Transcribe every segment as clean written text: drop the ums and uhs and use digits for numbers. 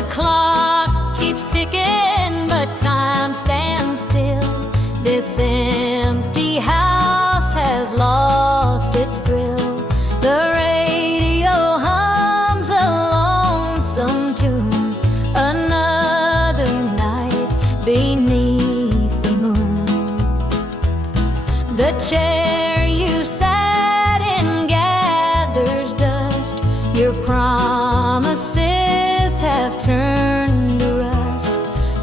The clock keeps ticking, but time stands still. This empty house has lost its thrill. The radio hums a lonesome tune. Another night beneath the moon. The chair you sat in gathers dust. Your promises have turned to rust.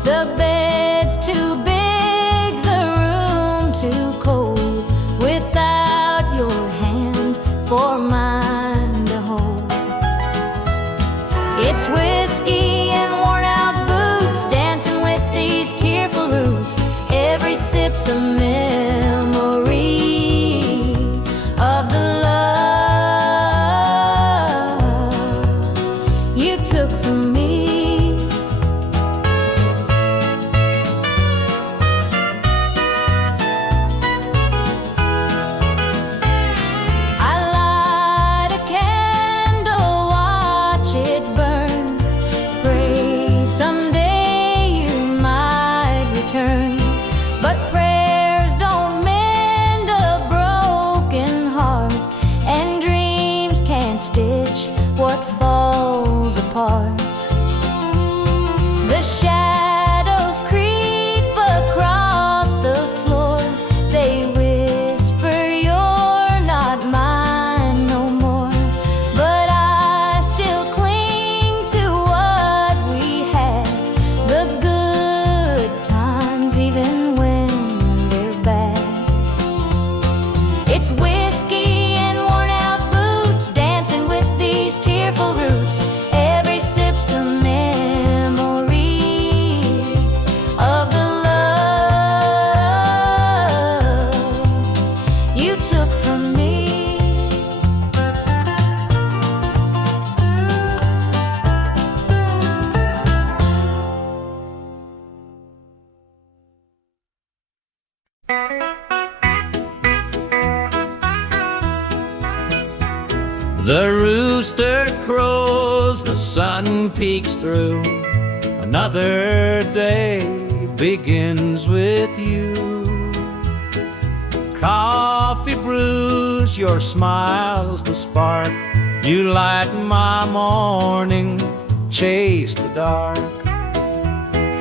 The bed's too big, the room too cold, without your hand for mine to hold. It's whiskey and worn out boots, dancing with these tearful roots. Every sip's a memory of the love you took from me. I light a candle, watch it burn, pray someday you might return. But prayers don't mend a broken heart, and dreams can't stitch what falls apart. The shadows creep across the floor. They whisper you're not mine no more. But I still cling to what we had, the good times even when they're bad. It's whiskey and worn out boots, dancing with these tearful roots. Every sip's a memory of the love you took from me. The rooster crows, the sun peeks through. Another day begins with you. Coffee brews, your smile's the spark. You light my morning, chase the dark.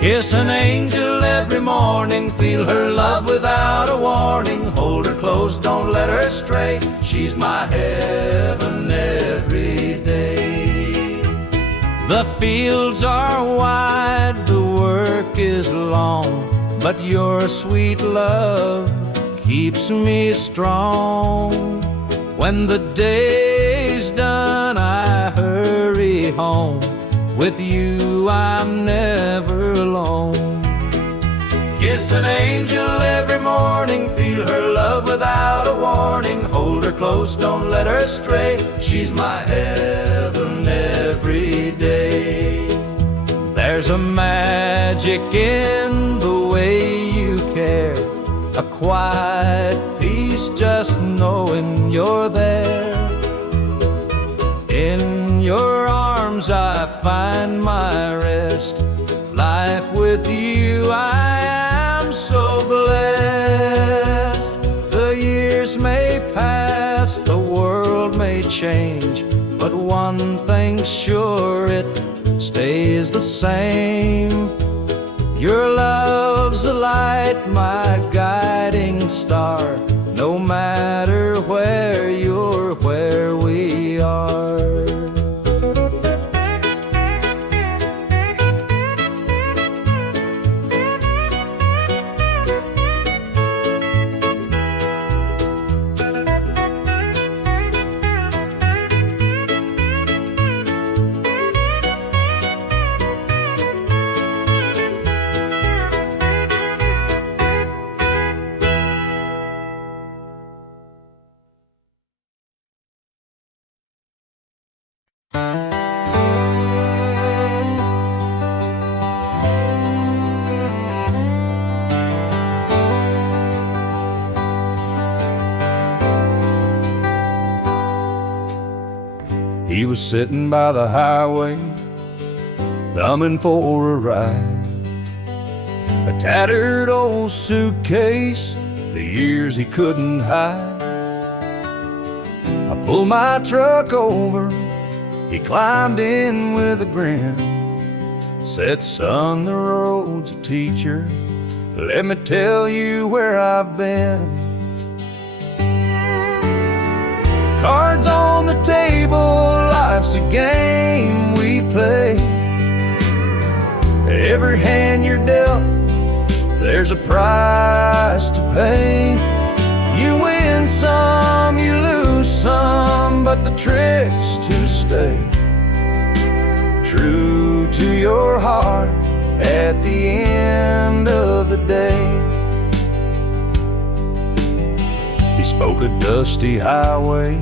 Kiss an angel every morning, feel her love without a warning. Hold her close, don't let her stray. She's my heaven every day. The fields are wide, the work is long, but your sweet love keeps me strong. When the day's done, I hurry home. With you, I'm never alone. Kiss an angel every morning, feel her love without a warning. Hold her close, don't let her stray. She's my heaven every day. There's a magic in the way you care, a quiet peace just knowing you're there. In your arms I find my rest. Life with you, I am so blessed. The years may pass, the world may change, but one thing's sure, it stays the same. Your love's a light, my guiding star. No matter where you're, where we are. He was sitting by the highway thumbing for a ride. A tattered old suitcase, the years he couldn't hide. I pulled my truck over, he climbed in with a grin. Said, son, the road's a teacher, let me tell you where I've been. Cards on the table, life's a game we play. Every hand you're dealt, there's a price to pay. You win some, you lose some, but the trick's to stay true to your heart at the end of the day. He spoke of dusty highways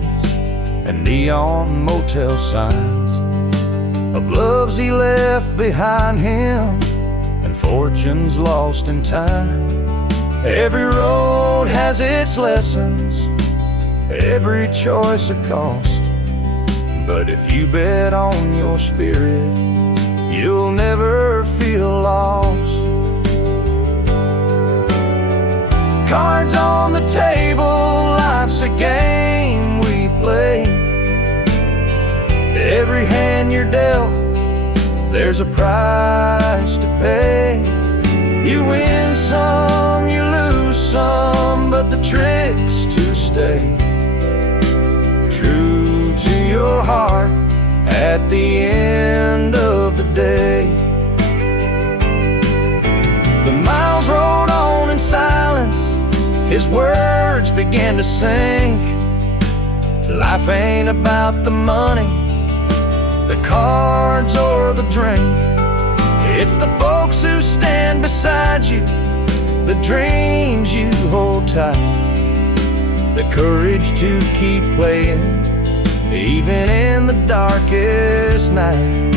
and neon motel signs, of loves he left behind him and fortunes lost in time. Every road has its lessons, every choice a cost, but if you bet on your spirit, you'll never feel lost. Cards on the table, life's a game we play. Every hand you're dealt, there's a price to pay. You win some, you lose some, but the trick's to stay true to your heart at the end of the day. The miles rolled on in silence, his words began to sink. Life ain't about the money, the cards or the drink. It's the folks who stand beside you, the dreams you hold tight, the courage to keep playing even in the darkest night.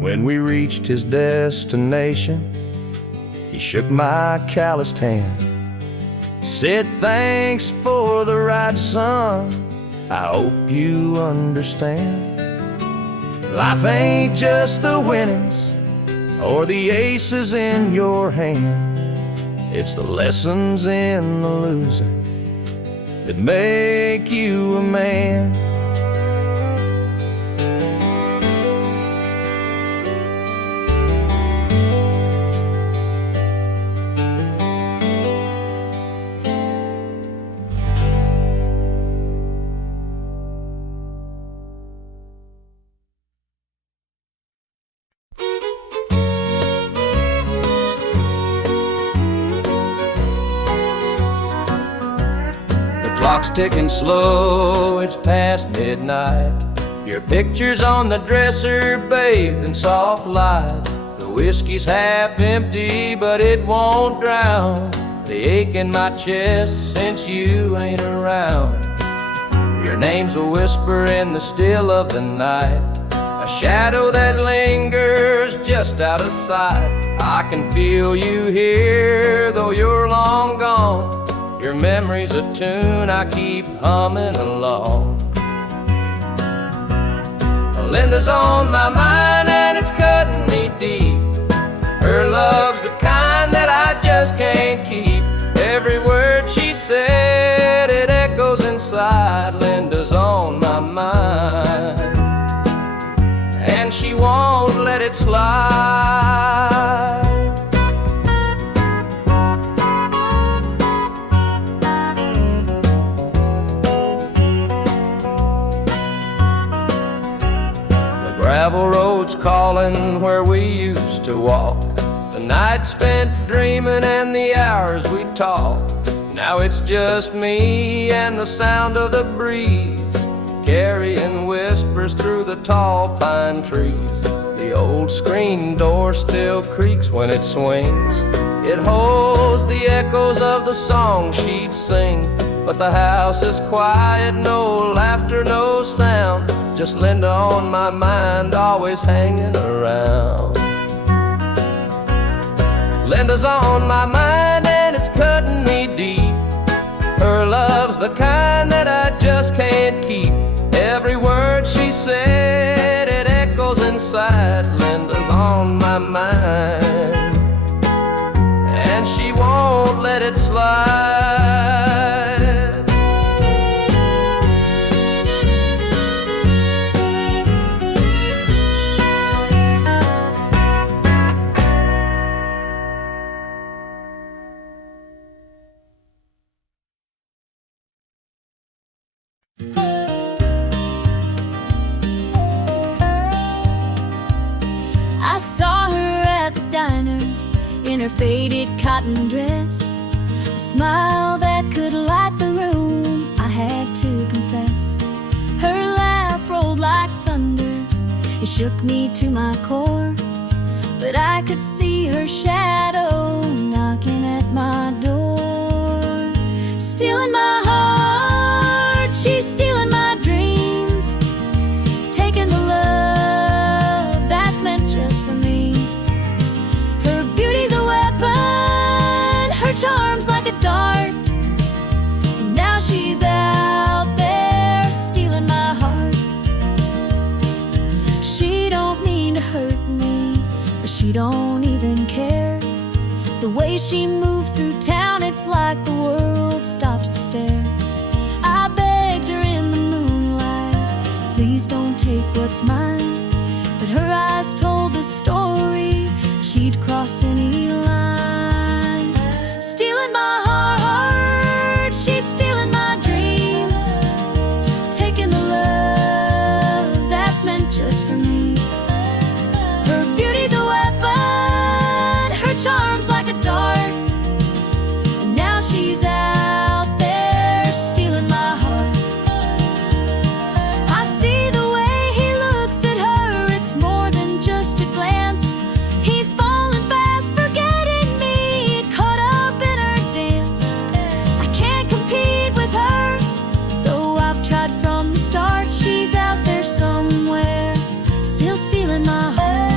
When we reached his destination, he shook my calloused hand, said, thanks for the ride, son, I hope you understand. Life ain't just the winnings or the aces in your hand, it's the lessons in the losing that make you a man. Clock's ticking slow, it's past midnight. Your picture's on the dresser, bathed in soft light. The whiskey's half empty, but it won't drown the ache in my chest since you ain't around. Your name's a whisper in the still of the night, a shadow that lingers just out of sight. I can feel you here, though you're long gone. Your memory's a tune I keep humming along. Linda's on my mind and it's cutting me deep. Her love's the kind that I just can't keep. Every word she said, it echoes inside. Linda's on my mind and she won't let it slide. Gravel roads calling where we used to walk, the night spent dreaming and the hours we talked. Now it's just me and the sound of the breeze, carrying whispers through the tall pine trees. The old screen door still creaks when it swings. It holds the echoes of the song she'd sing, but the house is quiet, no laughter, no sound. Just Linda on my mind, always hanging around. Linda's on my mind and it's cutting me deep. Her love's the kind that I just can't keep. Every word she said, it echoes inside. my mind, and she won't let it slide. I saw her at the diner in her faded cotton dress, a smile that could light the room, I had to confess. Her laugh rolled like thunder, it shook me to my core, but I could see her shadow knocking at my door. Stealing my heart, she's stealing my dreams, taking the love that's meant just for me. Her beauty's a weapon, her charm's like a dart, and now she's out there stealing my heart. She don't mean to hurt me, but she don't even care. The way she moves through town, it's like the world stops to stare. I begged her in the moonlight, please don't take what's mine, but her eyes told the story, she'd cross any line. Stealing my heart, she's stealing my dreams, taking the love that's meant just for me. Her beauty's a weapon, her charm's like a dart, and now she's out there stealing my heart. I see the way he looks at her, it's more than just a glance. He's falling fast, forgetting me, caught up in her dance. I can't compete with her, though I've tried from the start. She's out there somewhere, still stealing my heart.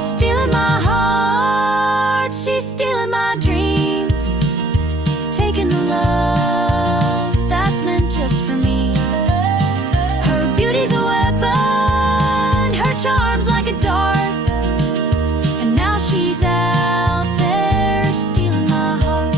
Stealing my heart, she's stealing my dreams, taking the love that's meant just for me. Her beauty's a weapon, her charm's like a dart, and now she's out there stealing my heart.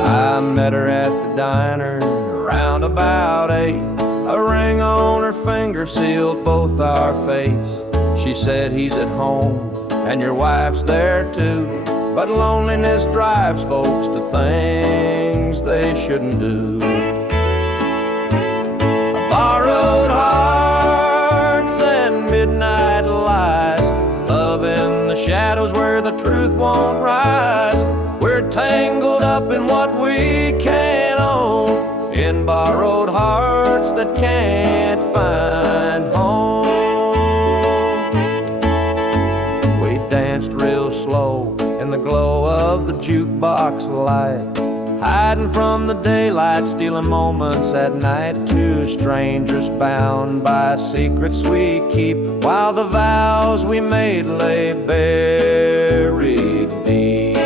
I met her at the diner around about 8. A ring on her finger sealed both our fates. She said he's at home and your wife's there too, but loneliness drives folks to things they shouldn't do. Borrowed hearts and midnight lies, love in the shadows where the truth won't rise. We're tangled up in what we can't own, in borrowed hearts that can't find home. We danced real slow in the glow of the jukebox light, hiding from the daylight, stealing moments at night. Two strangers bound by secrets we keep, while the vows we made lay buried deep.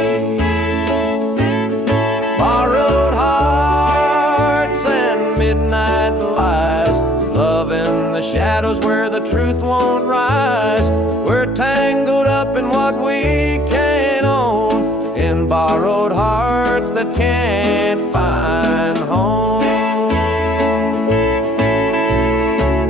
Borrowed hearts and midnight lies, love in the shadows where the truth won't rise. We're tangled up in what we can't own, in borrowed hearts that can't find home.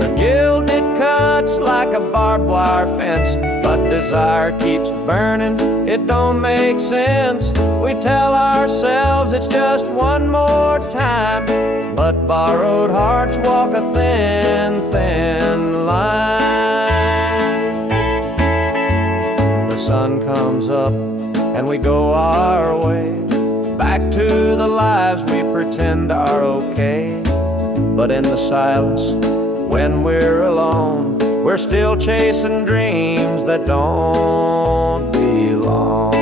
The gilded cuts like a barbed wire fence, but desire keeps burning, it don't make sense. We tell ourselves it's just one more time, but borrowed hearts walk a thin, thin line. The sun comes up and we go our way, back to the lives we pretend are okay. But in the silence, when we're alone, we're still chasing dreams that don't belong.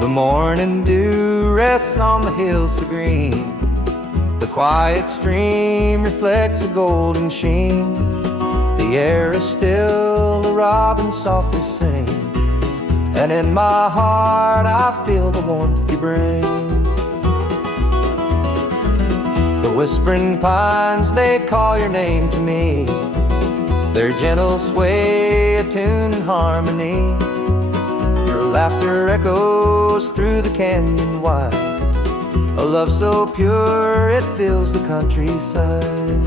The morning dew rests on the hills so green. The quiet stream reflects a golden sheen. The air is still, the robins softly sing, and in my heart I feel the warmth you bring. The whispering pines, they call your name to me. Their gentle sway, a tune in harmony. Your laughter echoes through the canyon wide, a love so pure it fills the countryside.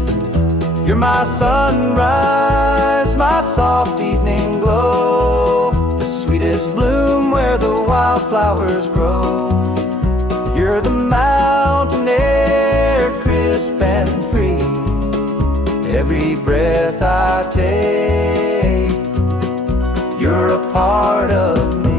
You're my sunrise, my soft evening glow, the sweetest bloom where the wildflowers grow. You're the mountain air, crisp and free. Every breath I take, you're a part of me.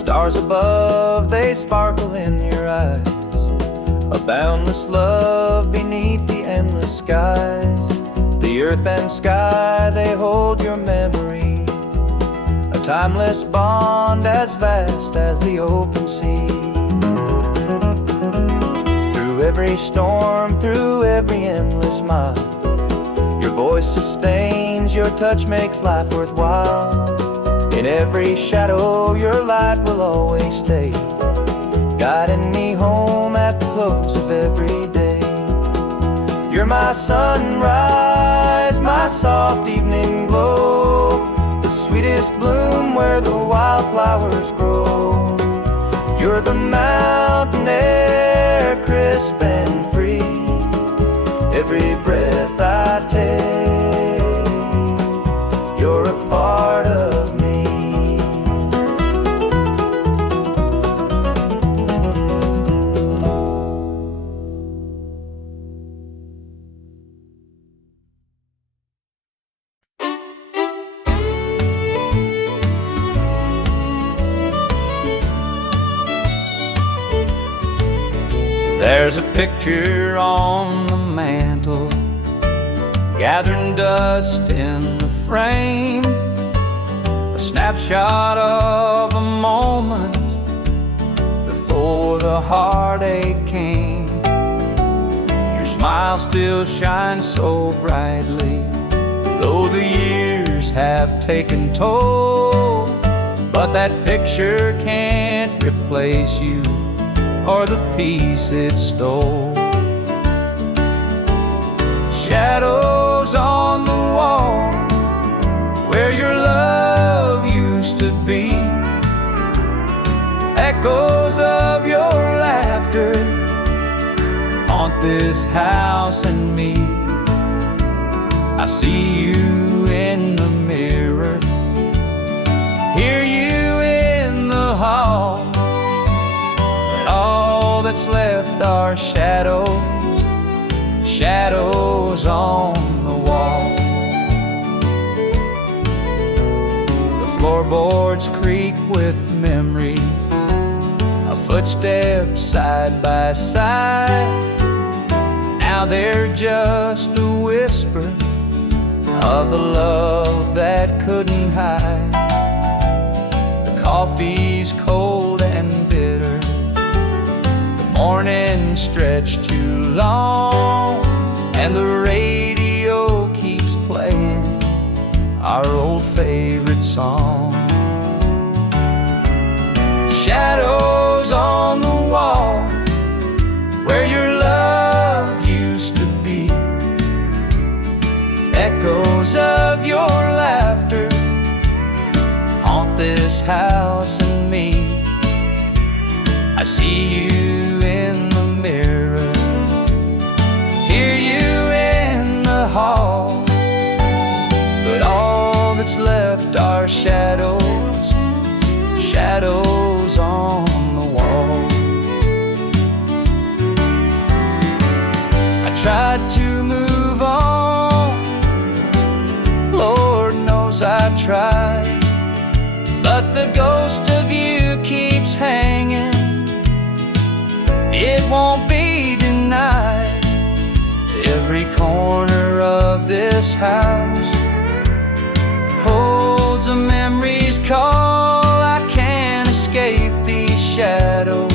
Stars above, they sparkle in your eyes, a boundless love beneath the endless skies. The earth and sky, they hold your memory, a timeless bond as vast as the open sea. Through every storm, through every endless mile, your voice sustains, your touch makes life worthwhile. In every shadow, your light will always stay, guiding me home at the close of every day. You're my sunrise, my soft evening glow, the sweetest bloom where the wildflowers grow. You're the mountain air, crisp and free. Every breath I take, you're a part of me. There's a picture on the mantle, gathering dust in the frame, a snapshot of a moment before the heartache came. Your smile still shines so brightly, though the years have taken toll. But that picture can't replace you or the peace it stole. Shadows on the wall where your love used to be, echoes of your laughter haunt this house and me. I see you in the mirror, hear you in the hall. All that's left are shadows, shadows on the wall. The floorboards creak with memories, our footsteps side by side. Now they're just a whisper of the love that couldn't hide. The coffee's cold and bitter, stretched too long, and the radio keeps playing our old favorite song. Shadows on the wall where your love used to be, echoes of your laughter haunt this house and me. I see you in the mirror, hear you in the hall, but all that's left are shadows, shadows on the wall. I tried to move on, Lord knows I tried, but the ghost of you keeps hanging. It won't be denied. Every corner of this house holds a memory's call. I can't escape these shadows,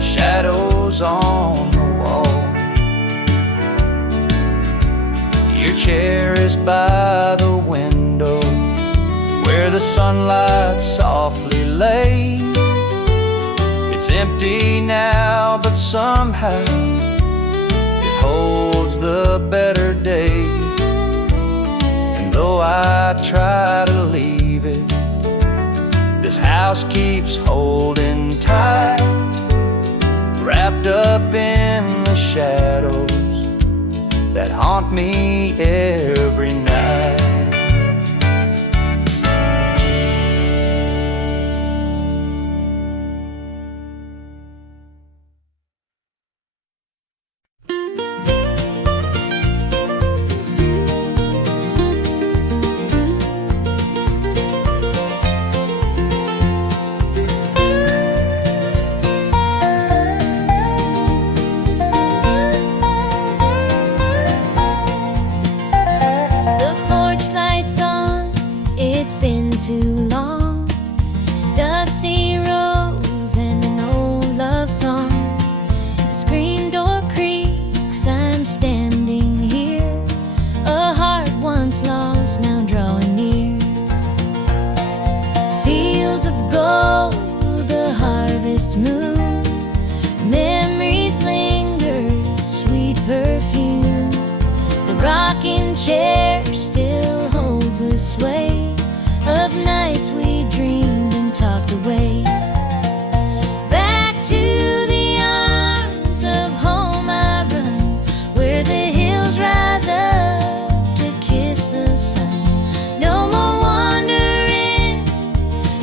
shadows on the wall. Your chair is by the window where the sunlight softly lays. It's empty now, but somehow it holds the better days. And though I try to leave it, this house keeps holding tight, wrapped up in the shadows that haunt me every night. Too long, dusty rose and an old love song. The screen door creaks, I'm standing here, a heart once lost now drawing near. Fields of gold, the harvest moon, memories linger, sweet perfume. The rocking chair still holds the sway of nights we dreamed and talked away. Back to the arms of home I run, where the hills rise up to kiss the sun. No more wandering,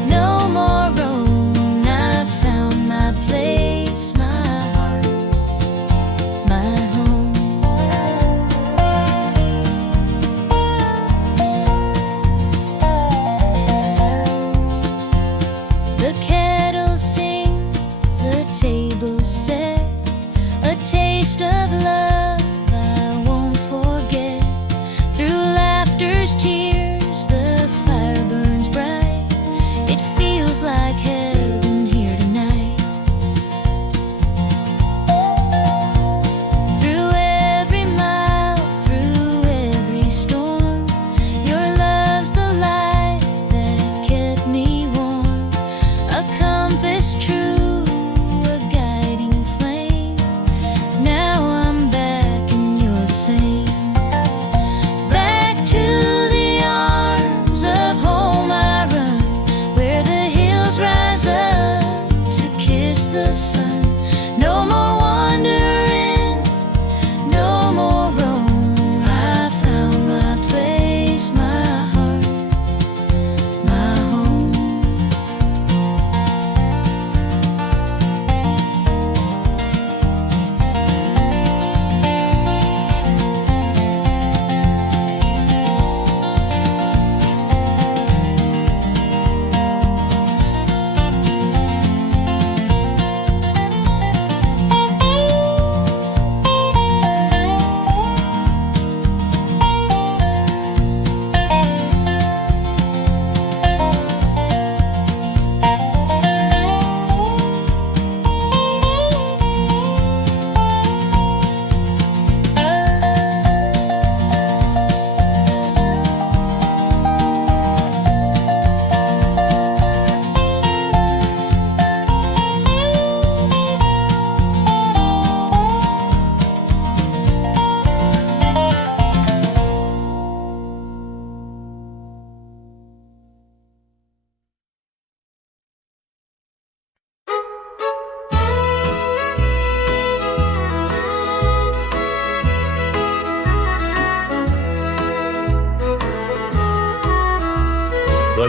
no more roam. I found my place, my heart, my home.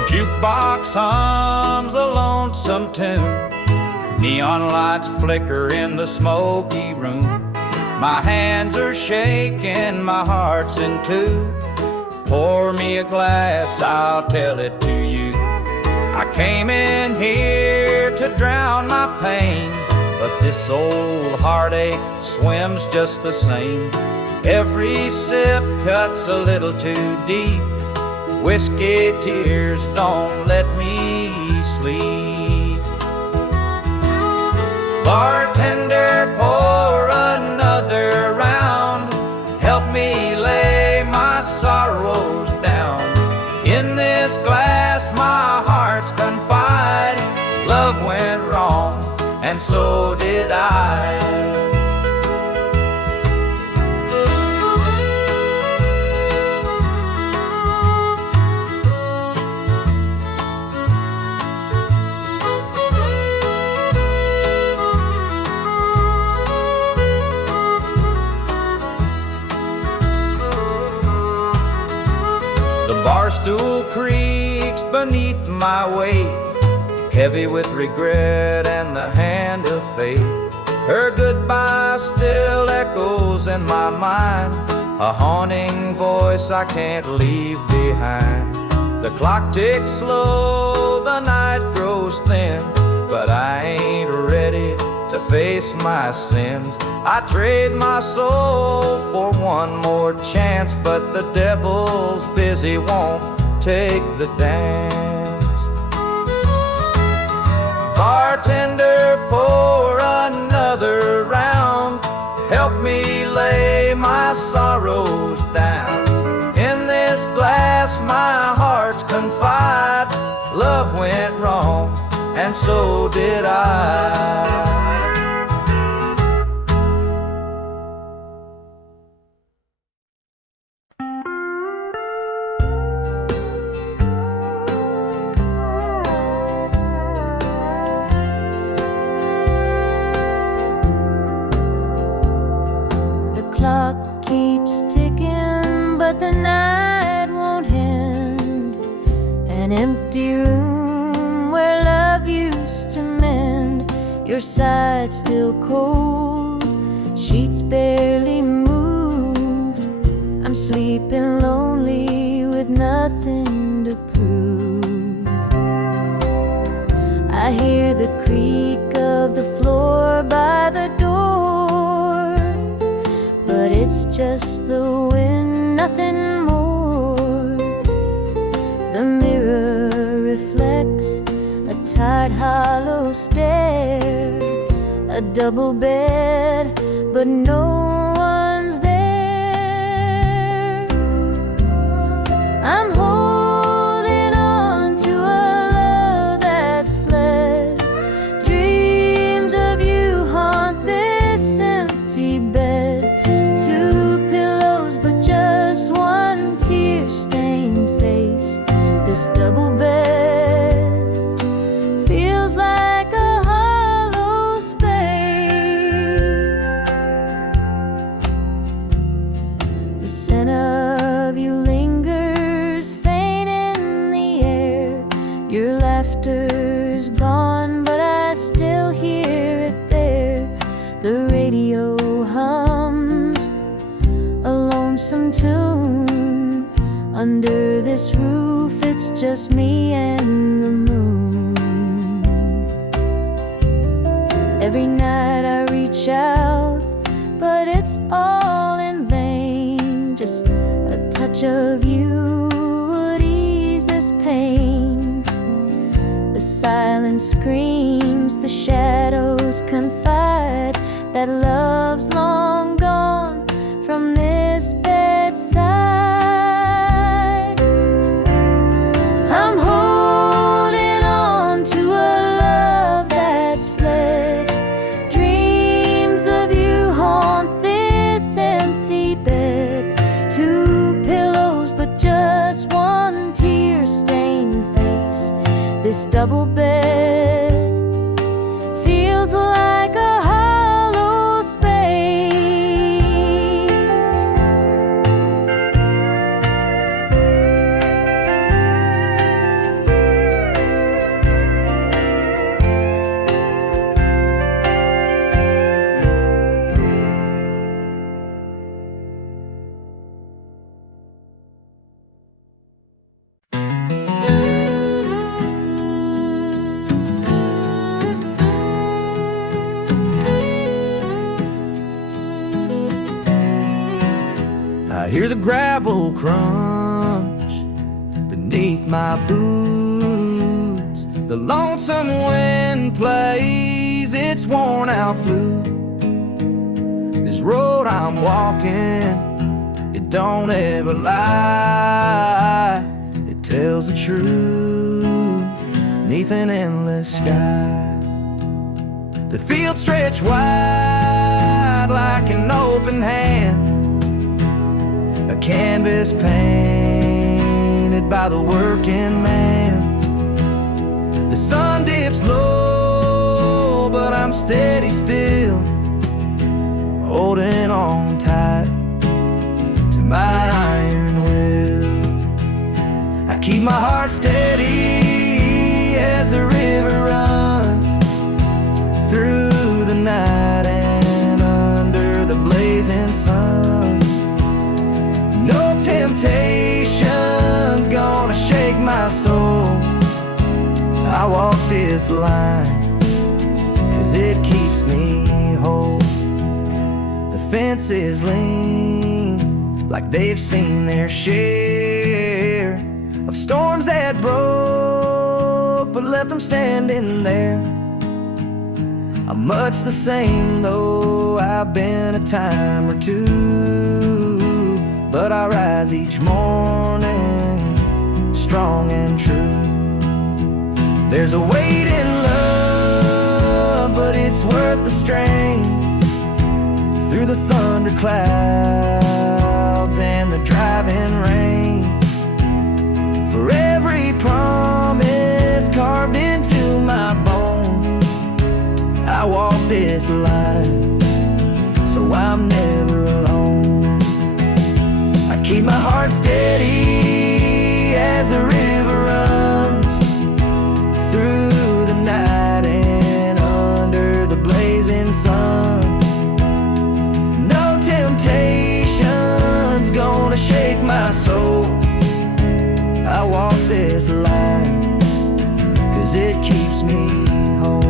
Jukebox hums a lonesome tune. Neon lights flicker in the smoky room. My hands are shaking, my heart's in two. Pour me a glass, I'll tell it to you. I came in here to drown my pain, but this old heartache swims just the same. Every sip cuts a little too deep. Whiskey tears don't let me sleep. Bartender, pour another round. Help me lay my sorrows down. In this glass my heart's confide. Love went wrong, and so did I. Barstool creaks beneath my weight, heavy with regret and the hand of fate. Her goodbye still echoes in my mind, a haunting voice I can't leave behind. The clock ticks slow, the night grows thin, but I ain't ready to face my sins. I trade my soul for one more chance, but the devil's busy, won't take the dance. Bartender, pour another round. Help me lay my sorrows down. In this glass my heart's confide. Love went wrong, and so did I. But the night won't end. An empty room where love used to mend. Your side still cold, sheets barely moved. I'm sleeping lonely with nothing to prove. I hear the creak of the floor by the door, but it's just the wind, nothing more. The mirror reflects a tired, hollow stare. A double bed, but no one's there. I'm holding on to a love that's fled. Dreams of you haunt this empty bed. Tear-stained face. This double bed feels like a hollow space. The scent of you lingers faint in the air. Your laughter's gone, but I still hear it there. The radio hums a lonesome tune. Under this roof, it's just me and the moon. Every night I reach out, but it's all in vain. Just a touch of you would ease this pain. The silence screams, the shadows confide that love's long gone from this bedside. I'm holding on to a love that's fled. Dreams of you haunt this empty bed. Two pillows, but just one tear-stained face. This double bed feels like a hollow space. Hear the gravel crunch beneath my boots. The lonesome wind plays its worn out flute. This road I'm walking, it don't ever lie. It tells the truth neath an endless sky. The fields stretch wide like an open hand, a canvas painted by the working man. The sun dips low, but I'm steady still, holding on tight to my iron will. I keep my heart steady as the river runs through the night and under the blazing sun. No temptation's gonna shake my soul. I walk this line 'cause it keeps me whole. The fences lean like they've seen their share of storms that broke but left them standing there. I'm much the same though I've been a time or two, but I rise each morning strong and true. There's a weight in love, but it's worth the strain. Through the thunder clouds and the driving rain, for every promise carved into my bone, I walk this line so I'm never alone. I keep my heart steady as the river runs through the night and under the blazing sun. No temptation's gonna shake my soul. I walk this line 'cause it keeps me whole.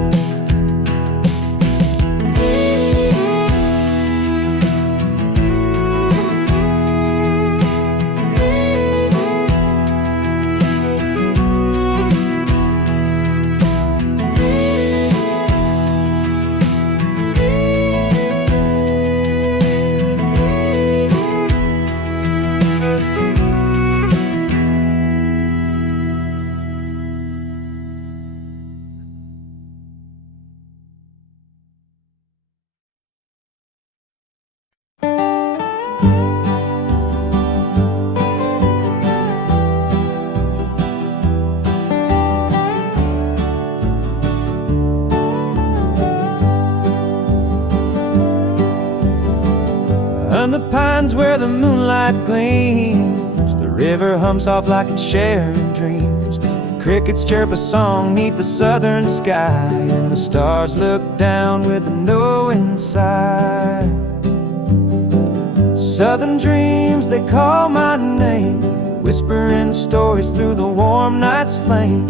And the pines where the moonlight gleams, the river humps off like it's sharing dreams. Crickets chirp a song neath the southern sky, and the stars look down with a knowing sigh. Southern dreams, they call my name, whispering stories through the warm night's flame.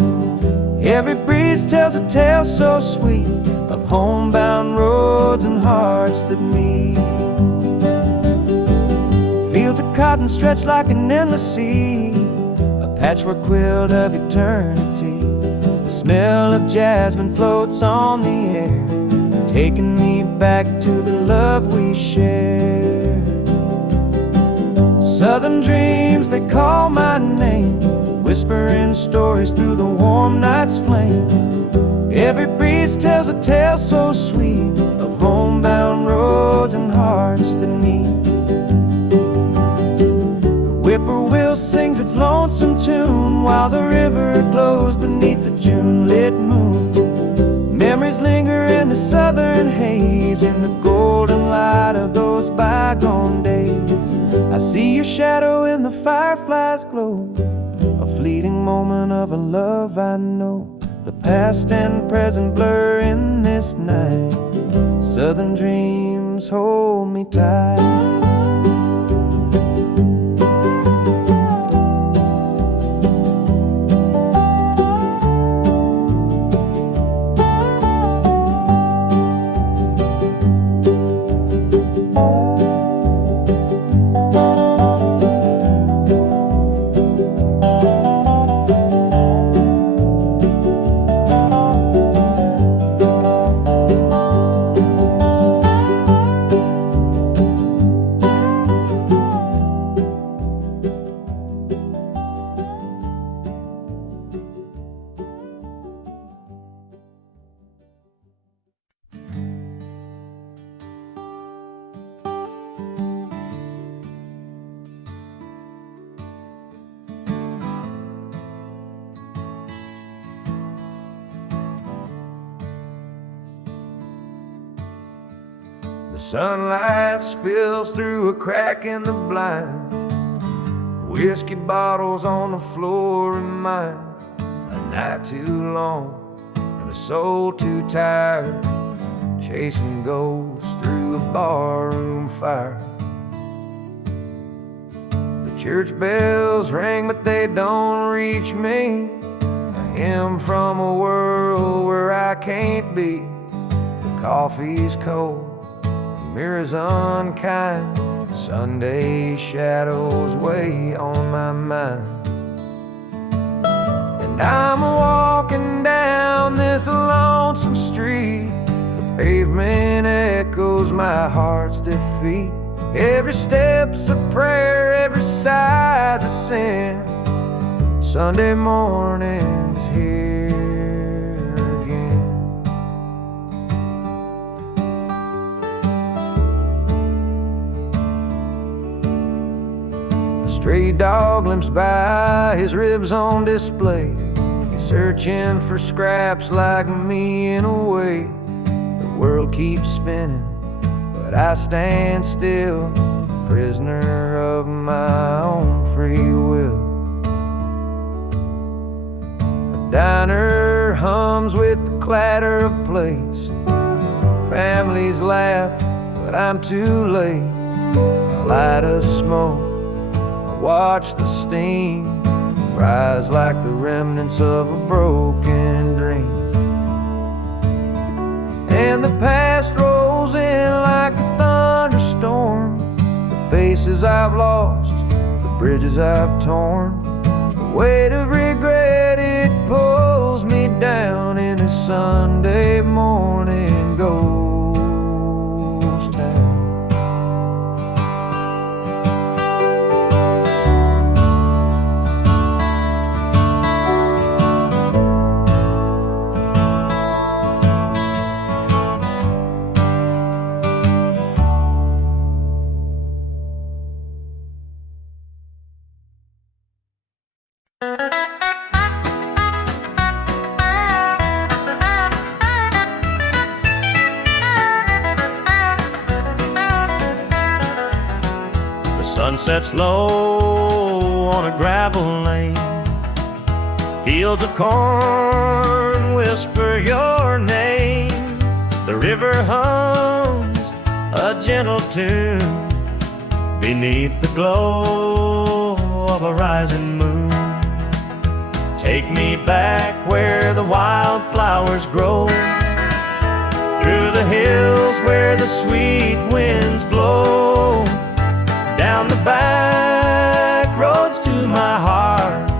Every breeze tells a tale so sweet of homebound roads and hearts that meet. Fields of cotton stretch like an endless sea, a patchwork quilt of eternity. The smell of jasmine floats on the air, taking me back to the love we shared. Southern dreams, they call my name, whispering stories through the warm night's flame. Every breeze tells a tale so sweet of homebound roads and hearts that meet. Whippoorwill sings its lonesome tune while the river glows beneath the June-lit moon. Memories linger in the southern haze, in the golden light of those bygone days. I see your shadow in the firefly's glow, a fleeting moment of a love I know. The past and present blur in this night. Southern dreams hold me tight. The sunlight spills through a crack in the blinds. Whiskey bottles on the floor remind a night too long and a soul too tired, chasing ghosts through a barroom fire. The church bells ring, but they don't reach me. I am from a world where I can't be. The coffee's cold, the mirror's unkind. Sunday shadows weigh on my mind. And I'm walking down this lonesome street. The pavement echoes my heart's defeat. Every step's a prayer, every sigh's a sin. Sunday morning's here again. A stray dog limps by, his ribs on display. He's searching for scraps like me in a way. The world keeps spinning, but I stand still, prisoner of my own free will. The diner hums with the clatter of plates. Families laugh, but I'm too late. I light a smoke, I watch the steam rise like the remnants of a broken dream. And the past rolls in like a thunderstorm. The faces I've lost, the bridges I've torn. The weight of regret, it pulls me down in this Sunday morning ghost town. Sun sets low on a gravel lane. Fields of corn whisper your name. The river hums a gentle tune beneath the glow of a rising moon. Take me back where the wildflowers grow, through the hills where the sweet winds blow, down the back roads to my heart,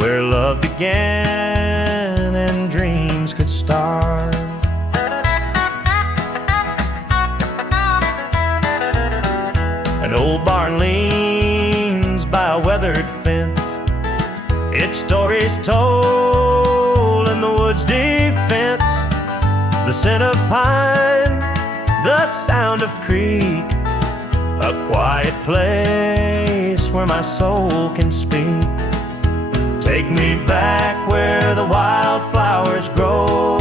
where love began and dreams could start. An old barn leans by a weathered fence, its stories told in the woods' defense. The scent of pine, the sound of creek, a quiet place where my soul can speak. Take me back where the wildflowers grow,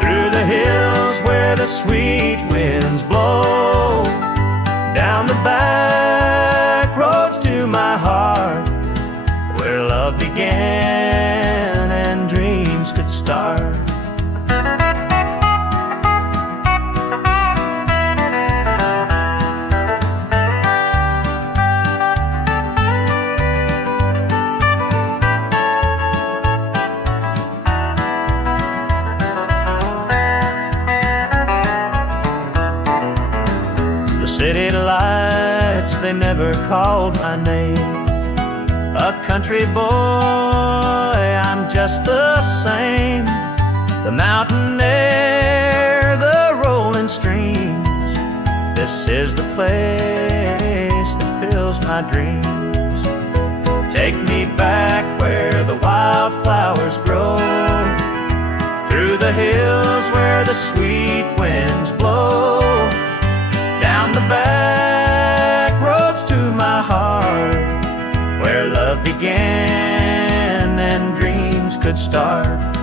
through the hills where the sweet winds blow, down the back roads to my heart, where love began and dreams could start. City lights, they never called my name. A country boy, I'm just the same. The mountain air, the rolling streams, this is the place that fills my dreams. Take me back where the wildflowers grow, through the hills where the sweet winds blow, down the back roads to my heart, where love began and dreams could start.